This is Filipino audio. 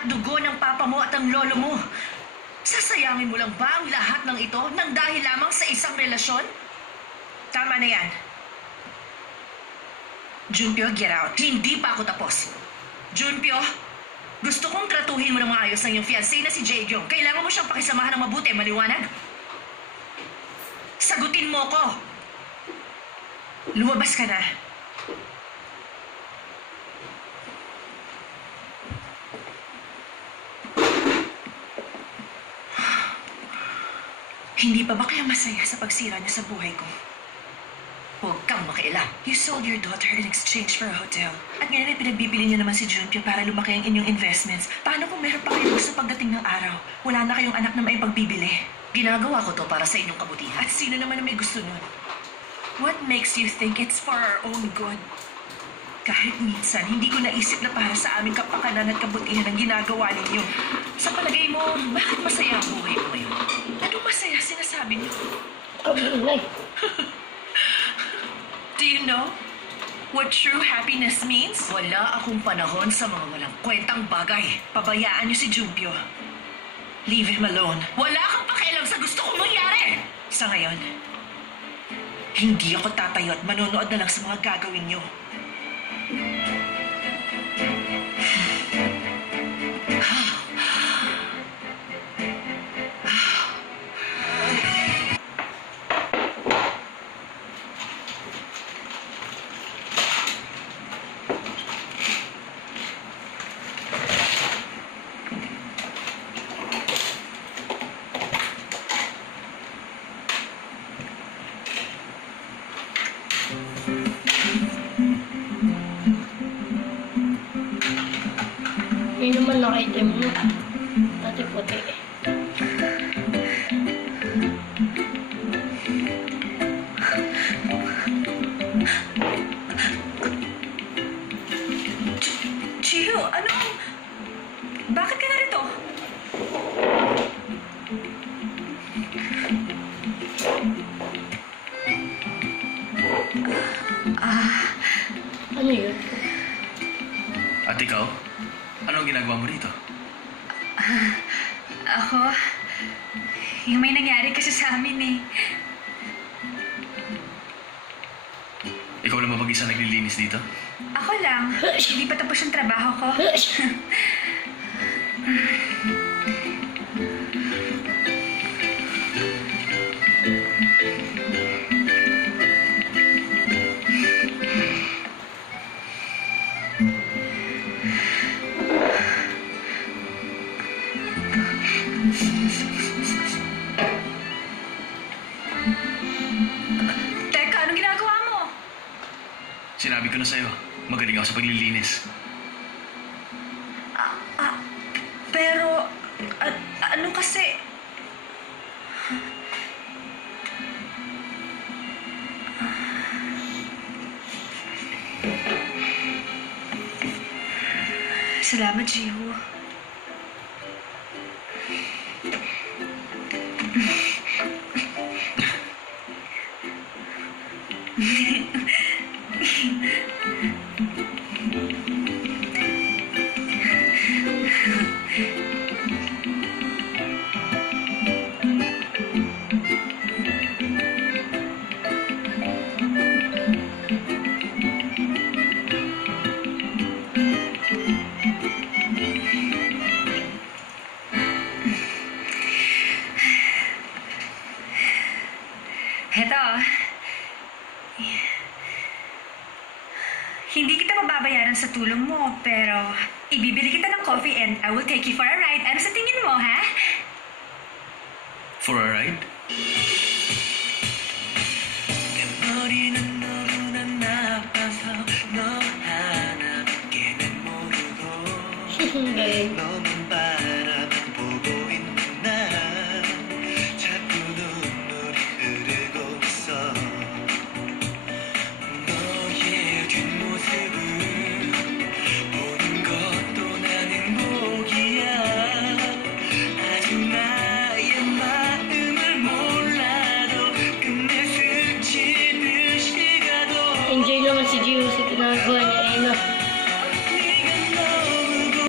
at dugo ng papa mo at ang lolo mo. Sasayangin mo lang ba ang lahat ng ito nang dahil lamang sa isang relasyon? Tama na yan. Junpyo, get out. Hindi pa ako tapos. Junpyo, gusto kong tratuhin mo ng maayos ang iyong fiancé na si Jaehyung. Kailangan mo siyang pakisamahan ng mabuti, maliwanag? Sagutin mo ko. Lumabas ka na. Hindi pa ba kaya masaya sa pagsira niya sa buhay ko? Huwag kang makialam. You sold your daughter in exchange for a hotel. At ngayon ay pinagbibili niyo naman si Junpyo para lumaki ang inyong investments. Paano kung meron pa kayo sa pagdating ng araw? Wala na kayong anak na may pagbibili. Ginagawa ko to para sa inyong kabutihan. At sino naman ang may gusto nun? What makes you think it's for our own good? Kahit minsan, hindi ko naisip na para sa aming kapakanan at kabutihan ang ginagawa ninyo. Sa palagay mo, bakit masaya ang buhay mo ngayon? Ano masaya sinasabi niyo? Do you know what true happiness means? Wala akong panahon sa mga walang kwentang bagay. Pabayaan niyo si Junpyo. Leave him alone. Wala kang pakialam sa gusto kong mangyari! Sa ngayon, hindi ako tatayo at manonood na lang sa mga gagawin niyo. Hindi naman nakaitim mo. Dati puti. Chiyo, ano? Bakit ka narito? Ano yun? At ikaw? Ano ang ginagawa mo rito? Ako? Yung may nangyari kasi sa amin eh. Ikaw lang ba mag-isa naglilinis dito? Ako lang. Hindi pa tapos yung trabaho ko. Teka, anong ginagawa mo? Sinabi ko na sa'yo, magaling ako sa paglilinis. Pero, ano kasi... Salamat, Jiho. Heto. Hindi kita mababayaran sa tulong mo, pero ibibili kita ng coffee and I will take you for a ride. Ano sa tingin mo, ha? For a ride? Galing.